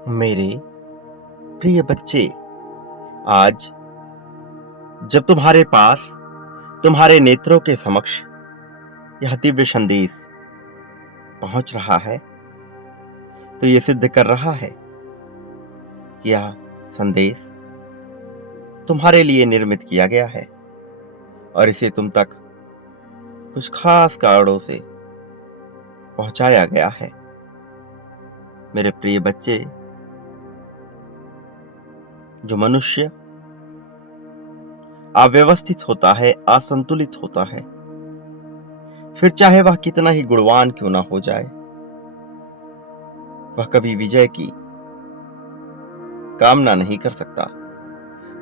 मेरे प्रिय बच्चे, आज जब तुम्हारे पास तुम्हारे नेत्रों के समक्ष यह दिव्य संदेश पहुंच रहा है, तो यह सिद्ध कर रहा है कि यह संदेश तुम्हारे लिए निर्मित किया गया है और इसे तुम तक कुछ खास कारणों से पहुंचाया गया है। मेरे प्रिय बच्चे, जो मनुष्य अव्यवस्थित होता है, असंतुलित होता है, फिर चाहे वह कितना ही गुणवान क्यों ना हो जाए, वह कभी विजय की कामना नहीं कर सकता।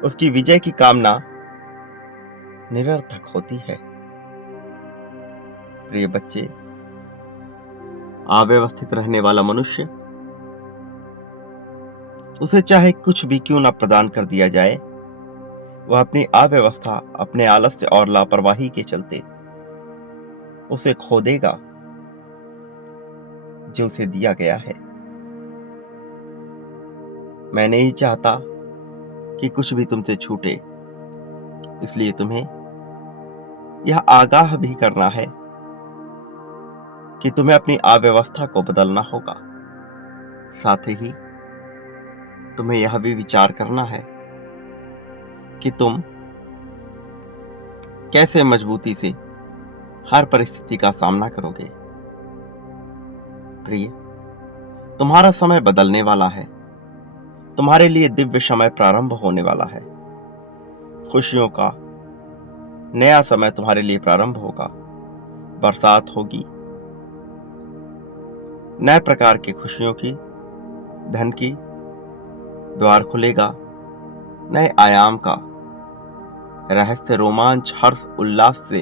उसकी विजय की कामना निरर्थक होती है। प्रिय बच्चे, अव्यवस्थित रहने वाला मनुष्य, उसे चाहे कुछ भी क्यों ना प्रदान कर दिया जाए, वह अपनी अव्यवस्था, अपने आलस्य और लापरवाही के चलते उसे खो देगा जो उसे दिया गया है। मैं नहीं चाहता कि कुछ भी तुमसे छूटे, इसलिए तुम्हें यह आगाह भी करना है कि तुम्हें अपनी अव्यवस्था को बदलना होगा। साथ ही तुम्हें यह भी विचार करना है कि तुम कैसे मजबूती से हर परिस्थिति का सामना करोगे। प्रिय, तुम्हारा समय बदलने वाला है। तुम्हारे लिए दिव्य समय प्रारंभ होने वाला है। खुशियों का नया समय तुम्हारे लिए प्रारंभ होगा। बरसात होगी, नए प्रकार की खुशियों की, धन की द्वार खुलेगा। नए आयाम का रहस्य, रोमांच, हर्ष, उल्लास से,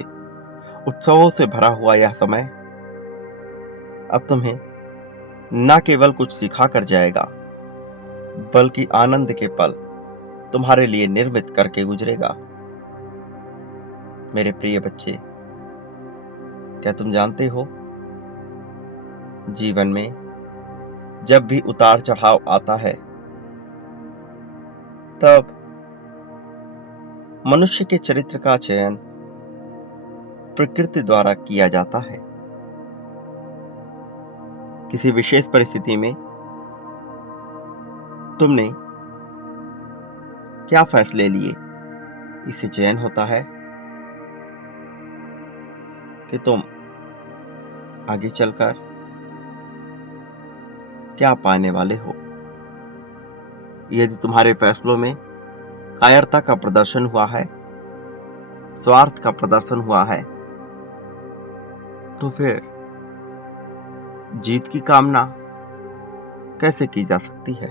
उत्सवों से भरा हुआ यह समय अब तुम्हें न केवल कुछ सिखा कर जाएगा, बल्कि आनंद के पल तुम्हारे लिए निर्मित करके गुजरेगा। मेरे प्रिय बच्चे, क्या तुम जानते हो, जीवन में जब भी उतार चढ़ाव आता है, तब मनुष्य के चरित्र का चयन प्रकृति द्वारा किया जाता है। किसी विशेष परिस्थिति में तुमने क्या फैसले लिए, इससे चयन होता है कि तुम आगे चलकर क्या पाने वाले हो। यदि तुम्हारे फैसलों में कायरता का प्रदर्शन हुआ है, स्वार्थ का प्रदर्शन हुआ है, तो फिर जीत की कामना कैसे की जा सकती है।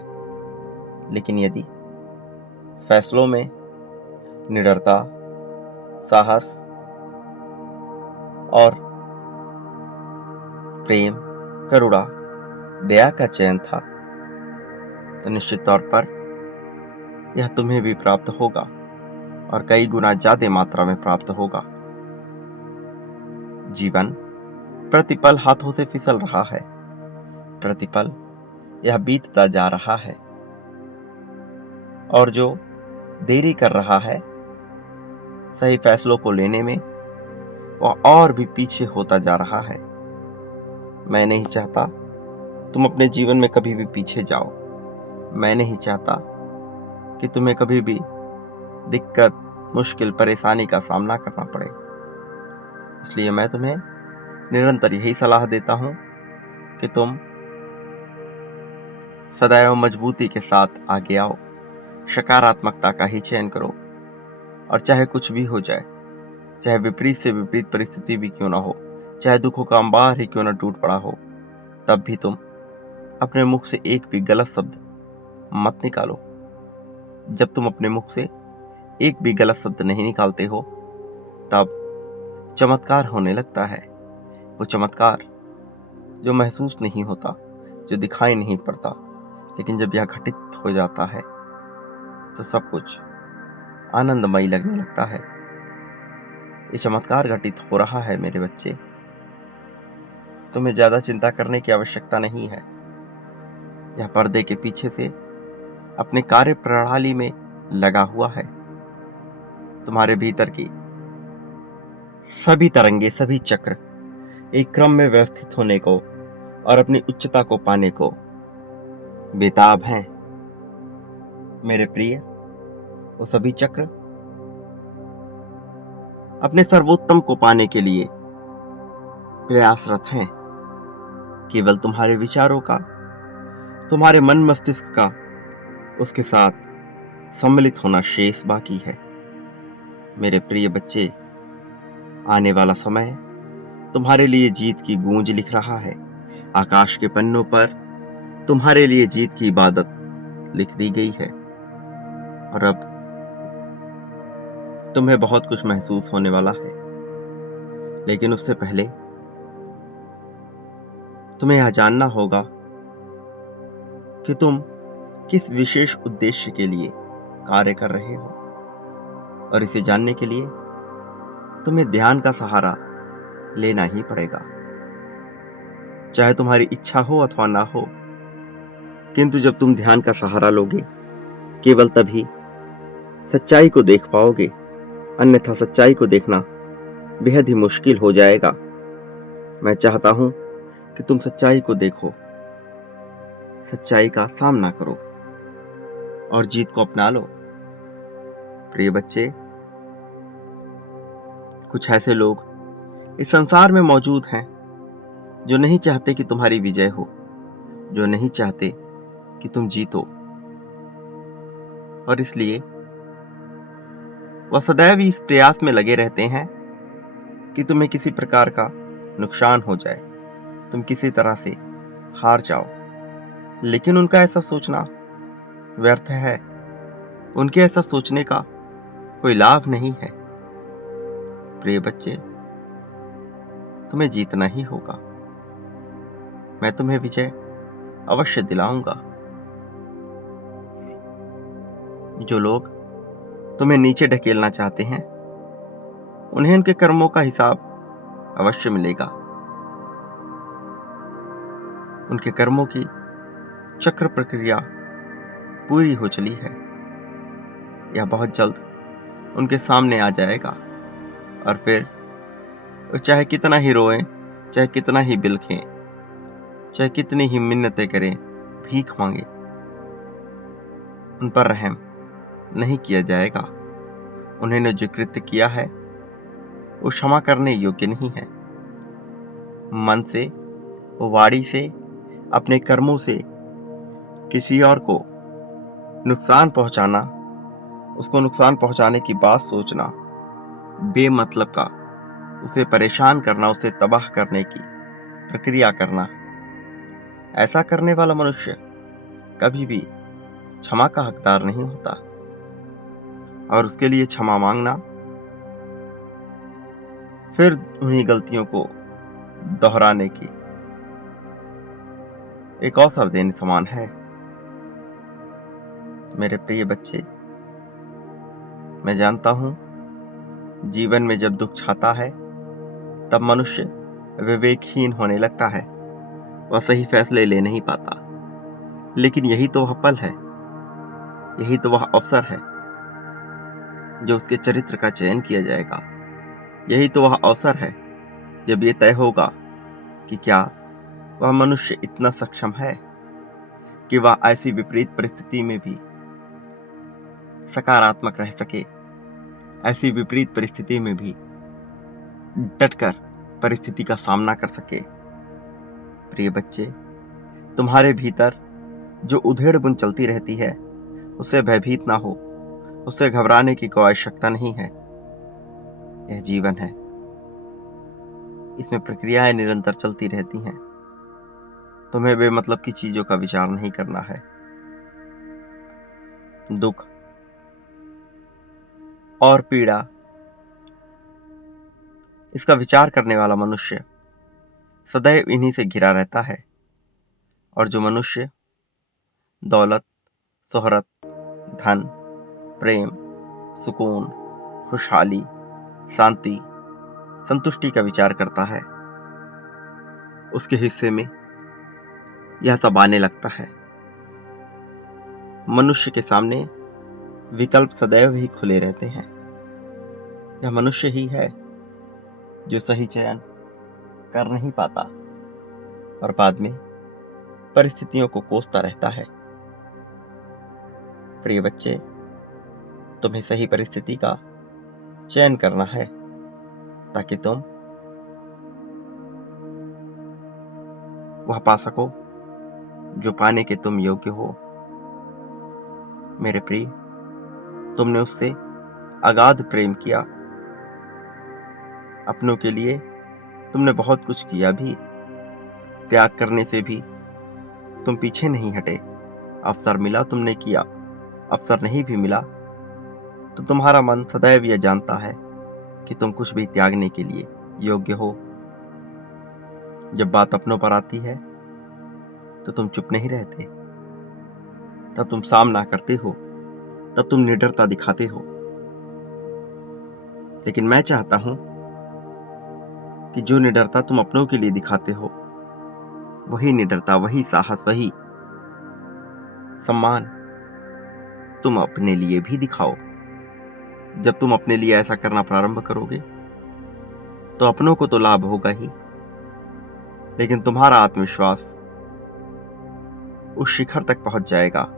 लेकिन यदि फैसलों में निडरता, साहस और प्रेम, करुणा, दया का चयन था, तो निश्चित तौर पर यह तुम्हें भी प्राप्त होगा और कई गुना ज्यादा मात्रा में प्राप्त होगा। जीवन प्रतिपल हाथों से फिसल रहा है। प्रतिपल यह बीतता जा रहा है और जो देरी कर रहा है सही फैसलों को लेने में, वह और भी पीछे होता जा रहा है। मैं नहीं चाहता तुम अपने जीवन में कभी भी पीछे जाओ। मैं नहीं चाहता कि तुम्हें कभी भी दिक्कत, मुश्किल, परेशानी का सामना करना पड़े। इसलिए मैं तुम्हें निरंतर यही सलाह देता हूं कि तुम सदैव मजबूती के साथ आगे आओ, सकारात्मकता का ही चयन करो और चाहे कुछ भी हो जाए, चाहे विपरीत से विपरीत परिस्थिति भी क्यों ना हो, चाहे दुखों का अंबार ही क्यों ना टूट पड़ा हो, तब भी तुम अपने मुख से एक भी गलत शब्द मत निकालो। जब तुम अपने मुख से एक भी गलत शब्द नहीं निकालते हो, तब चमत्कार होने लगता है। वो चमत्कार जो महसूस नहीं होता, जो दिखाई नहीं पड़ता, लेकिन जब यह घटित हो जाता है तो सब कुछ आनंदमयी लगने लगता है। ये चमत्कार घटित हो रहा है मेरे बच्चे। तुम्हें ज्यादा चिंता करने की आवश्यकता नहीं है। यह पर्दे के पीछे से अपने कार्य प्रणाली में लगा हुआ है। तुम्हारे भीतर की सभी तरंगे, सभी चक्र एक क्रम में व्यवस्थित होने को और अपनी उच्चता को पाने को बेताब हैं। मेरे प्रिय, वो सभी चक्र अपने सर्वोत्तम को पाने के लिए प्रयासरत हैं। केवल तुम्हारे विचारों का, तुम्हारे मन मस्तिष्क का उसके साथ सम्मिलित होना शेष बाकी है। मेरे प्रिय बच्चे, आने वाला समय तुम्हारे लिए जीत की गूंज लिख रहा है। आकाश के पन्नों पर तुम्हारे लिए जीत की इबादत लिख दी गई है। और अब तुम्हें बहुत कुछ महसूस होने वाला है, लेकिन उससे पहले तुम्हें यह जानना होगा कि तुम किस विशेष उद्देश्य के लिए कार्य कर रहे हो। और इसे जानने के लिए तुम्हें ध्यान का सहारा लेना ही पड़ेगा, चाहे तुम्हारी इच्छा हो अथवा ना हो। किंतु जब तुम ध्यान का सहारा लोगे, केवल तभी सच्चाई को देख पाओगे, अन्यथा सच्चाई को देखना बेहद ही मुश्किल हो जाएगा। मैं चाहता हूं कि तुम सच्चाई को देखो, सच्चाई का सामना करो और जीत को अपना लो। प्रिय बच्चे, कुछ ऐसे लोग इस संसार में मौजूद हैं जो नहीं चाहते कि तुम्हारी विजय हो, जो नहीं चाहते कि तुम जीतो, और इसलिए वह सदैव इस प्रयास में लगे रहते हैं कि तुम्हें किसी प्रकार का नुकसान हो जाए, तुम किसी तरह से हार जाओ। लेकिन उनका ऐसा सोचना व्यर्थ है, उनके ऐसा सोचने का कोई लाभ नहीं है। प्रिय बच्चे, तुम्हें जीतना ही होगा। मैं तुम्हें विजय अवश्य दिलाऊंगा। जो लोग तुम्हें नीचे ढकेलना चाहते हैं, उन्हें उनके कर्मों का हिसाब अवश्य मिलेगा। उनके कर्मों की चक्र प्रक्रिया पूरी हो चली है। यह बहुत जल्द उनके सामने आ जाएगा, और फिर वो चाहे कितना ही रोएं, चाहे कितना ही बिलखें, चाहे कितनी ही मिन्नतें करें, भीख मांगे, उन पर रहम नहीं किया जाएगा। उन्होंने जो कृत्य किया है वो क्षमा करने योग्य नहीं है। मन से, वाणी से, अपने कर्मों से किसी और को नुकसान पहुंचाना, उसको नुकसान पहुंचाने की बात सोचना, बेमतलब का उसे परेशान करना, उसे तबाह करने की प्रक्रिया करना, ऐसा करने वाला मनुष्य कभी भी क्षमा का हकदार नहीं होता। और उसके लिए क्षमा मांगना फिर उन्हीं गलतियों को दोहराने की एक अवसर देने समान है। मेरे प्रिय बच्चे, मैं जानता हूं जीवन में जब दुख छाता है तब मनुष्य विवेकहीन होने लगता है, वह सही फैसले ले नहीं पाता। लेकिन यही तो वह पल है, यही तो वह अवसर है जो उसके चरित्र का चयन किया जाएगा। यही तो वह अवसर है जब ये तय होगा कि क्या वह मनुष्य इतना सक्षम है कि वह ऐसी विपरीत परिस्थिति में भी सकारात्मक रह सके, ऐसी विपरीत परिस्थिति में भी डटकर परिस्थिति का सामना कर सके। प्रिय बच्चे, तुम्हारे भीतर जो उधेड़ बुन चलती रहती है, उससे भयभीत ना हो, उससे घबराने की कोई आवश्यकता नहीं है। यह जीवन है, इसमें प्रक्रियाएं निरंतर चलती रहती हैं। तुम्हें बेमतलब की चीजों का विचार नहीं करना है। दुख और पीड़ा, इसका विचार करने वाला मनुष्य सदैव इन्हीं से घिरा रहता है। और जो मनुष्य दौलत, शोहरत, धन, प्रेम, सुकून, खुशहाली, शांति, संतुष्टि का विचार करता है, उसके हिस्से में यह सब आने लगता है। मनुष्य के सामने विकल्प सदैव ही खुले रहते हैं। यह मनुष्य ही है जो सही चयन कर नहीं पाता और बाद में परिस्थितियों को कोसता रहता है। प्रिय बच्चे, तुम्हें सही परिस्थिति का चयन करना है ताकि तुम वह पा सको जो पाने के तुम योग्य हो। मेरे प्रिय, तुमने उससे अगाध प्रेम किया, अपनों के लिए तुमने बहुत कुछ किया भी, त्याग करने से भी तुम पीछे नहीं हटे। अवसर मिला तुमने किया, अवसर नहीं भी मिला तो तुम्हारा मन सदैव यह जानता है कि तुम कुछ भी त्यागने के लिए योग्य हो। जब बात अपनों पर आती है तो तुम चुप नहीं रहते, तब तुम सामना करते हो, तब तुम निडरता दिखाते हो। लेकिन मैं चाहता हूं कि जो निडरता तुम अपनों के लिए दिखाते हो, वही निडरता, वही साहस, वही सम्मान तुम अपने लिए भी दिखाओ। जब तुम अपने लिए ऐसा करना प्रारंभ करोगे तो अपनों को तो लाभ होगा ही, लेकिन तुम्हारा आत्मविश्वास उस शिखर तक पहुंच जाएगा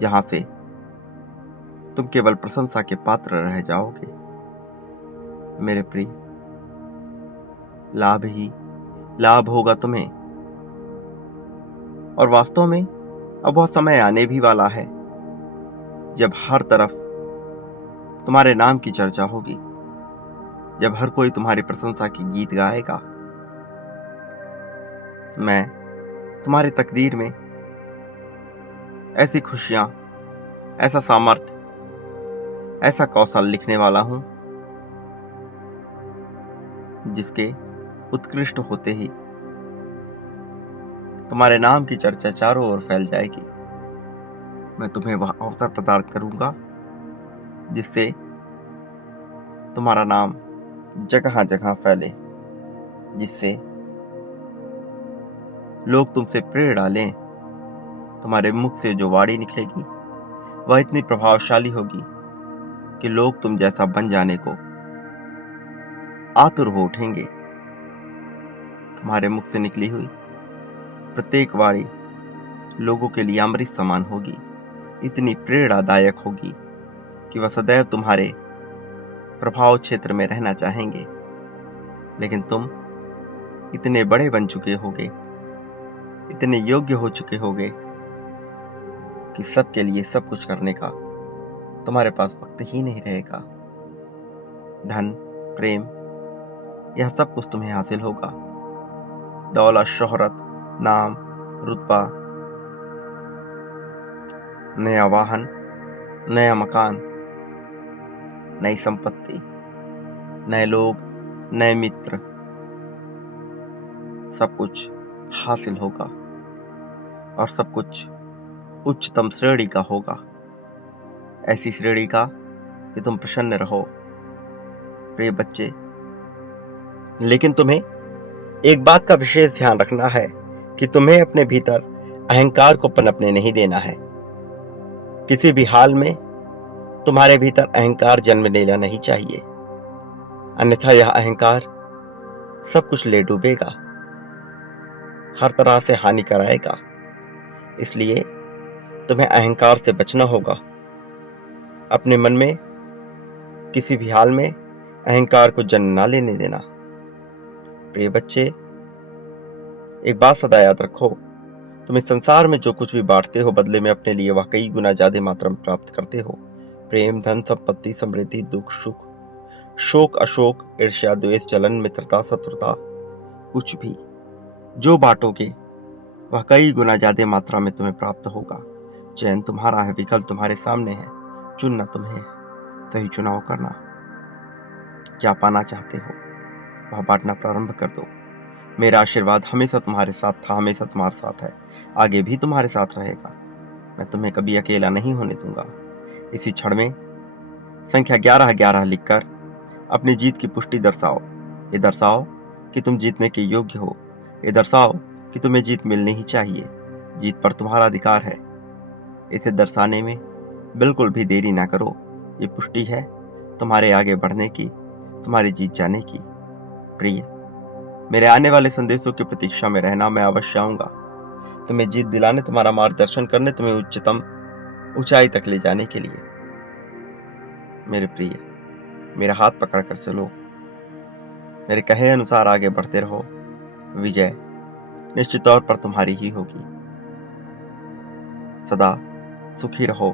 जहां से तुम केवल प्रशंसा के पात्र रह जाओगे। मेरे प्रिय, लाभ ही लाभ होगा तुम्हें। और वास्तव में अब वह समय आने भी वाला है जब हर तरफ तुम्हारे नाम की चर्चा होगी, जब हर कोई तुम्हारी प्रशंसा की गीत गाएगा। मैं तुम्हारी तकदीर में ऐसी खुशियां, ऐसा सामर्थ्य, ऐसा कौशल लिखने वाला हूं जिसके उत्कृष्ट होते ही तुम्हारे नाम की चर्चा चारों ओर फैल जाएगी। मैं तुम्हें वह अवसर प्रदान करूंगा जिससे तुम्हारा नाम जगह जगह फैले, जिससे लोग तुमसे प्रेरणा लें। तुम्हारे मुख से जो वाणी निकलेगी वह इतनी प्रभावशाली होगी कि लोग तुम जैसा बन जाने को आतुर हो उठेंगे। तुम्हारे मुख से निकली हुई प्रत्येक वाणी लोगों के लिए अमृत समान होगी, इतनी प्रेरणादायक होगी कि वह सदैव तुम्हारे प्रभाव क्षेत्र में रहना चाहेंगे। लेकिन तुम इतने बड़े बन चुके होगे, इतने योग्य हो चुके होगे कि सबके लिए सब कुछ करने का तुम्हारे पास वक्त ही नहीं रहेगा। धन, प्रेम, यह सब कुछ तुम्हें हासिल होगा। दौलत, शोहरत, नाम, रुतबा, नया वाहन, नया मकान, नई संपत्ति, नए लोग, नए मित्र, सब कुछ हासिल होगा और सब कुछ उच्चतम श्रेणी का होगा। ऐसी श्रेणी का कि तुम प्रसन्न रहो। प्रिय बच्चे, लेकिन तुम्हें एक बात का विशेष ध्यान रखना है कि तुम्हें अपने भीतर अहंकार को पनपने नहीं देना है। किसी भी हाल में तुम्हारे भीतर अहंकार जन्म लेना नहीं चाहिए, अन्यथा यह अहंकार सब कुछ ले डूबेगा, हर तरह से हानि कराएगा। इसलिए तुम्हें अहंकार से बचना होगा। अपने मन में किसी भी हाल में अहंकार को जन्म ना लेने देना। प्रिय बच्चे, एक बात सदा याद रखो, तुम इस संसार में जो कुछ भी बांटते हो, बदले में अपने लिए वह कई गुना ज्यादा मात्रा में प्राप्त करते हो। प्रेम, धन, संपत्ति, समृद्धि, दुख, सुख, शोक, अशोक, ईर्ष्या, द्वेष, जलन, मित्रता, शत्रुता, कुछ भी जो बांटोगे वह कई गुना ज्यादा मात्रा में तुम्हें प्राप्त होगा। चयन तुम्हारा है, विकल्प तुम्हारे सामने है, चुनना तुम्हें है। सही चुनाव करना। क्या पाना चाहते हो वह बांटना प्रारंभ कर दो। मेरा आशीर्वाद हमेशा तुम्हारे साथ था, हमेशा तुम्हारे साथ है, आगे भी तुम्हारे साथ रहेगा। मैं तुम्हें कभी अकेला नहीं होने दूंगा। इसी क्षण में संख्या 1111 लिखकर अपनी जीत की पुष्टि दर्शाओ। ये दर्शाओ कि तुम जीतने के योग्य हो। ये दर्शाओ कि तुम्हें जीत मिलनी ही चाहिए। जीत पर तुम्हारा अधिकार है। इसे दर्शाने में बिल्कुल भी देरी ना करो। ये पुष्टि है तुम्हारे आगे बढ़ने की, तुम्हारी जीत जाने की। प्रिय, मेरे आने वाले संदेशों की प्रतीक्षा में रहना। मैं अवश्य आऊंगा तुम्हें जीत दिलाने, तुम्हारा मार्गदर्शन करने, तुम्हें उच्चतम ऊंचाई तक ले जाने के लिए। मेरे प्रिय, मेरा हाथ पकड़कर चलो, मेरे कहे अनुसार आगे बढ़ते रहो। विजय निश्चित तौर पर तुम्हारी ही होगी। सदा सुखी रहो,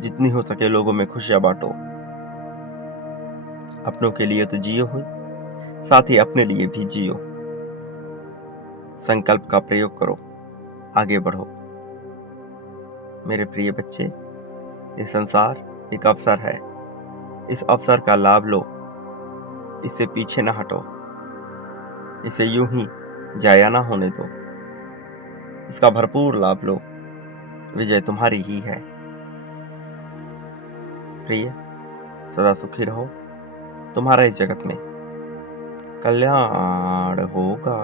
जितनी हो सके लोगों में खुशियां बांटो। अपनों के लिए तो जियो ही, साथ ही अपने लिए भी जियो। संकल्प का प्रयोग करो, आगे बढ़ो। मेरे प्रिय बच्चे, ये संसार एक अवसर है। इस अवसर का लाभ लो, इससे पीछे ना हटो, इसे यूं ही जाया ना होने दो। इसका भरपूर लाभ लो। विजय तुम्हारी ही है। प्रिय, सदा सुखी रहो। तुम्हारा इस जगत में कल्याण होगा।